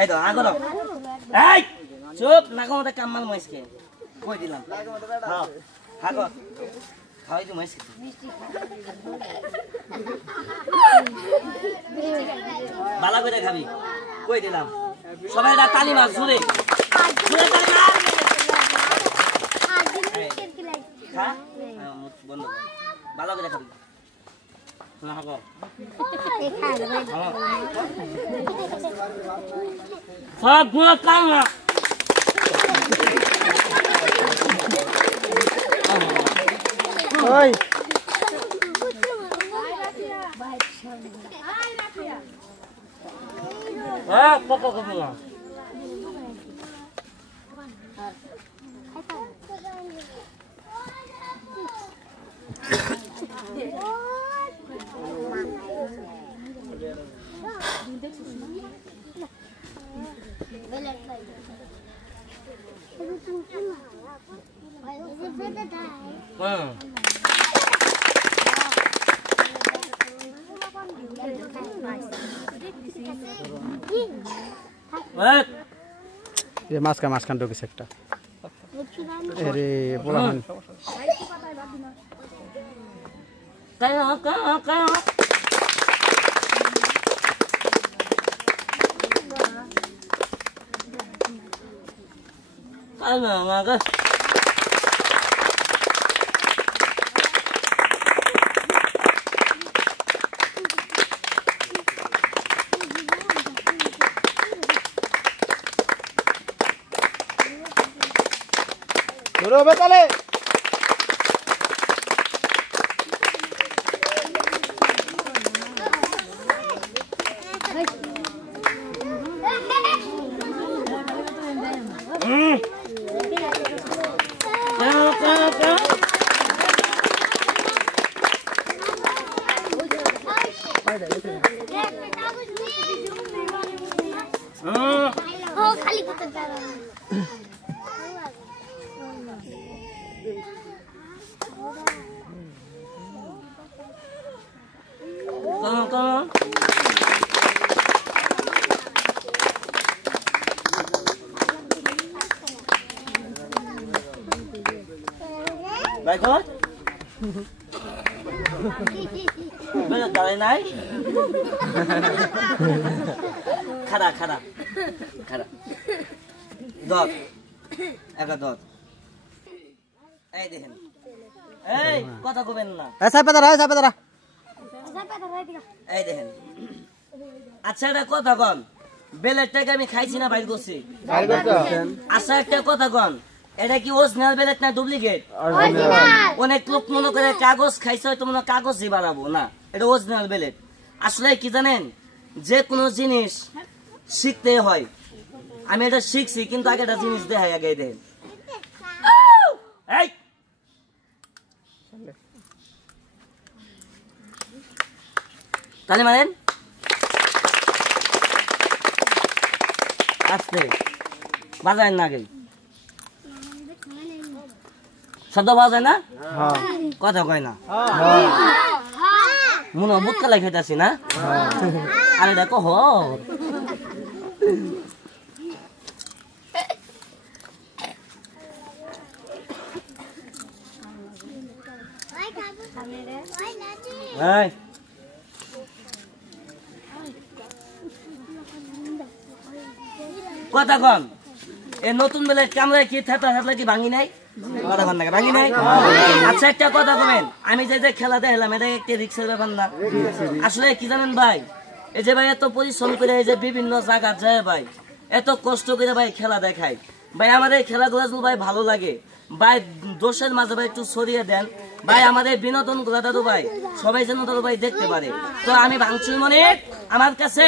এই তো আগো দাও এই চুপ নাগো মতে কামাল মইসকে কই দিলাম হ্যাঁ আগো খাই দি মইসকে বালা কইরা খাবি কই দিলাম সবাই দা তালি মার জোরে জোরে তালি মার খা বন্ধ বালা কইরা খাবি না আগো সব গুলো কাঙ্গা ওই কত কত না ये मास्कान ढोके একটা আরে পোলামান Duro betale. Baik kok? Bener kali naik? Kada. Dot. Eka dot. Dehen. Kota ko ben na. Sampai tara. Dehen. আচ্ছা এটা কথা কন বেলের টাকা আমি খাইছি না বাইর করছি আচ্ছা একটা কথা কন এটা কি অরিজিনাল বেলেট না ডুপ্লিকেট অনেক লোক মনে করে কাগজ খাইছে হয়তো মনে কাগজই বানাবো না এটা অরিজিনাল বেলেট আসলে কি জানেন যে কোনো জিনিস শিখতে হয় আমি এটা শিখছি কিন্তু আগে একটা জিনিস দেখাই আগে দেখেন এই তাহলে মানেন আস্তে বাজায় না আগে শব্দ বাজায় না কথা কয় না মনে বুট কালাই খাইতেছি না আরে দেখো হ কথা কন এই নতুন বেলে কামড়ায় কি থেতা কি ভাঙি নাই কথা কন না ভাঙি নাই আচ্ছা একটা কথা কমেন আমি যে খেলা দেখলাম এটা একটা রিক্সের ব্যাপার না আসলে কি জানেন ভাই এই যে ভাই এত পরিশ্রম করে এই যে বিভিন্ন জায়গা যায় ভাই এত কষ্ট করে ভাই খেলা দেখায় ভাই আমাদের খেলাধুলা ভাই ভালো লাগে ভাই দোষের মাঝে ভাই একটু সরিয়ে দেন ভাই আমাদের বিনোদন গুলা দাদু ভাই সবাই যেন দাদু ভাই দেখতে পারে তো আমি ভাঙচুর মনে আমার কাছে